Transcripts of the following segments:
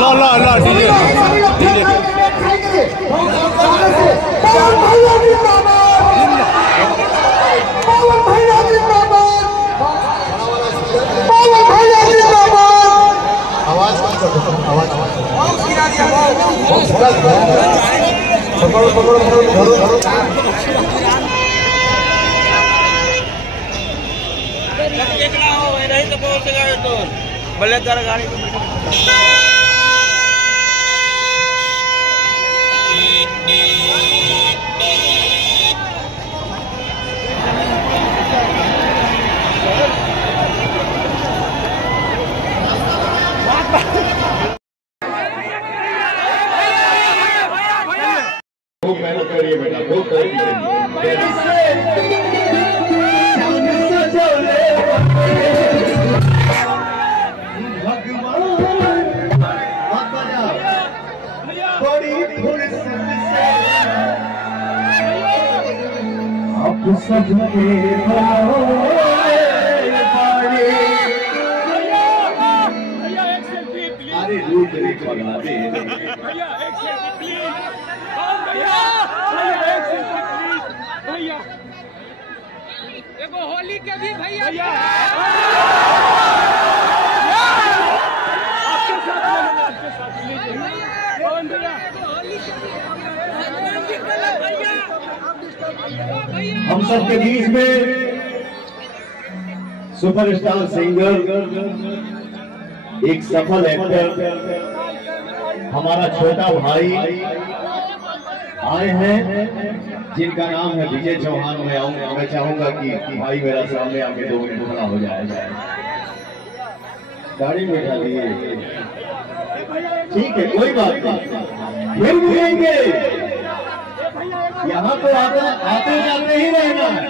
लो लो लो DJ आवाज आवाज नहीं तो बहुत तो भले गाड़ी करिए बेटा बहुत सबके अरे रूट भैया एक सेल्फी प्लीज भैया एगो होली के भी भैया आपके साथ हम सबके बीच में सुपरस्टार सिंगर एक सफल एक्टर हमारा छोटा भाई आए हैं जिनका नाम है विजय चौहान। मैं चाहूंगा कि भाई मेरा सामने आके 2 मिनट खड़ा हो जाए। गाड़ी में बैठा दिए ठीक है कोई बात नहीं फिर मिलेंगे। यहाँ तो आते जाते ही रहना है।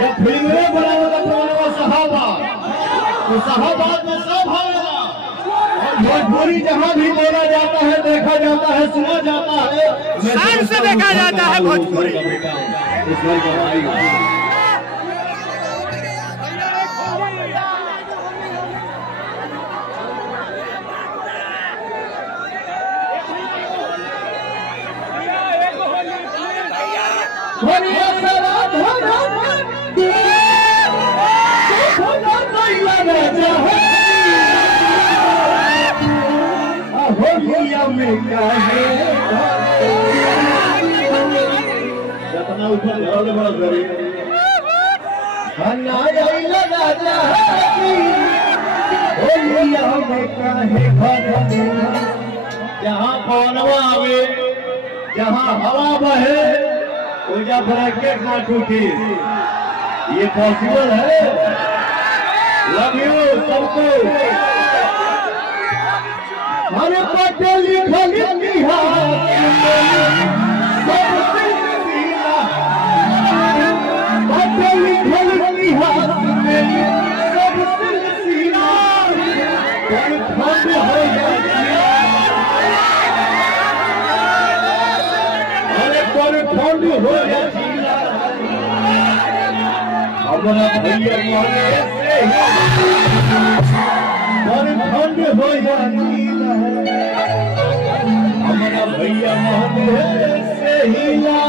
जब फिल्म में बना होगा तो साहबाद तो साहबाद में सब आएगा। और भोजपुरी जहाँ भी बोला जाता है देखा जाता है सुना जाता है शान से देखा जाता है भोजपुरी। जितना ऊपर बड़ा गरीब जहाँ पवनवा आवे जहाँ हवा बहे पूजा ब्रैकेट ना टूटी। ये पॉसिबल है। लव यू सबको। हमारे पटेल लिखल हो जाती हमारा भैया ठंड हो जाती हमारा भैया से हिला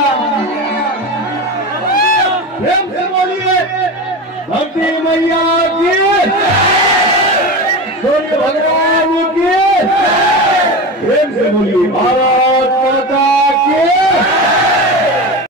प्रेम से बोलिए धरती मैया की सूर्य भगवान की प्रेम से बोलिए भारत माता